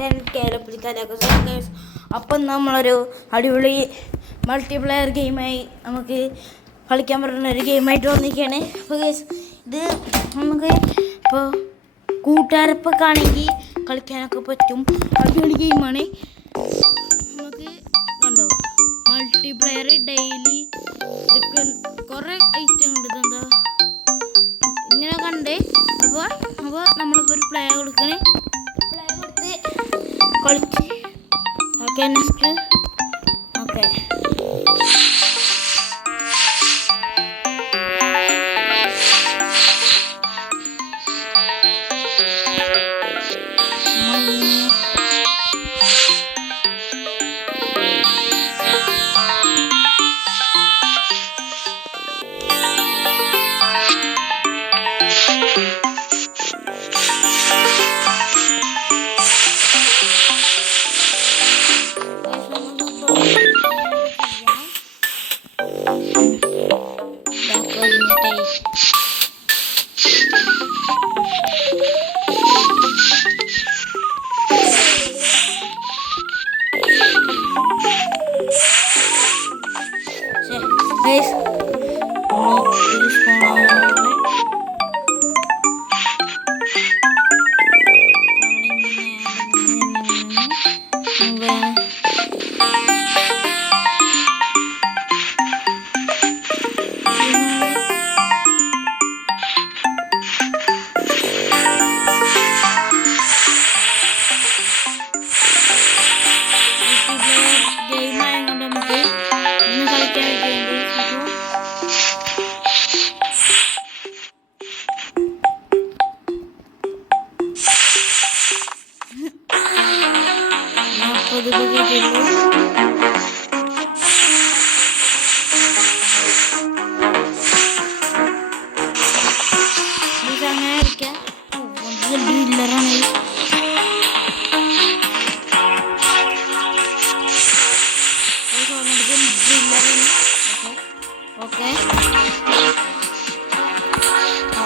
Channel അപ്പം നമ്മളൊരു അടിപൊളി മൾട്ടിപ്ലെയർ ഗെയിമായി നമുക്ക് കളിക്കാൻ പറ്റുന്ന ഒരു ഗെയിമായിട്ട് വന്നിരിക്കുകയാണ്. അപ്പോൾ ഇത് നമുക്ക് ഇപ്പോൾ കൂട്ടുകാരൊക്കെ ആണെങ്കിൽ കളിക്കാനൊക്കെ പറ്റും. അടിപൊളി ഗെയിമാണ്. നമുക്ക് കണ്ടോ മൾട്ടിപ്ലെയർ ഡെയിലി കുറേ ഐറ്റം ഉണ്ട്. ഇതെന്താ ഇങ്ങനെ കണ്ടേ. അപ്പോൾ നമ്മളിപ്പോൾ ഒരു പ്ലേ കൊടുക്കണേ. പ്ലേ കൊടുത്ത് കളിച്ച് ഓക്കെ. Next okay.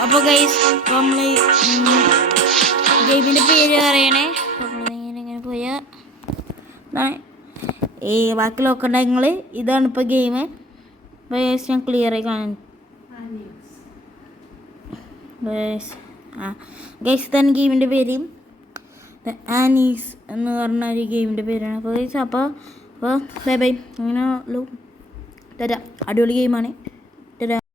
അപ്പോൾ ഗൈസ് നമ്മൾ ഗെയിമിൻ്റെ പേര് പറയണേ. ഇങ്ങനെ പോയാൽ ഈ ബാക്കി നോക്കണ്ട നിങ്ങൾ. ഇതാണ് ഇപ്പോൾ ഗെയിം. ഞാൻ ക്ലിയറായി കാണാൻ ഗൈസ് ഇതാണ് ഗെയിമിൻ്റെ പേര്. ആനീസ് എന്ന് പറഞ്ഞ ഒരു ഗെയിമിൻ്റെ പേരാണ്. അപ്പോൾ ഗൈസ് അപ്പോൾ ബൈ ബൈ. അങ്ങനെ തരാം. അടിപൊളി ഗെയിമാണ്.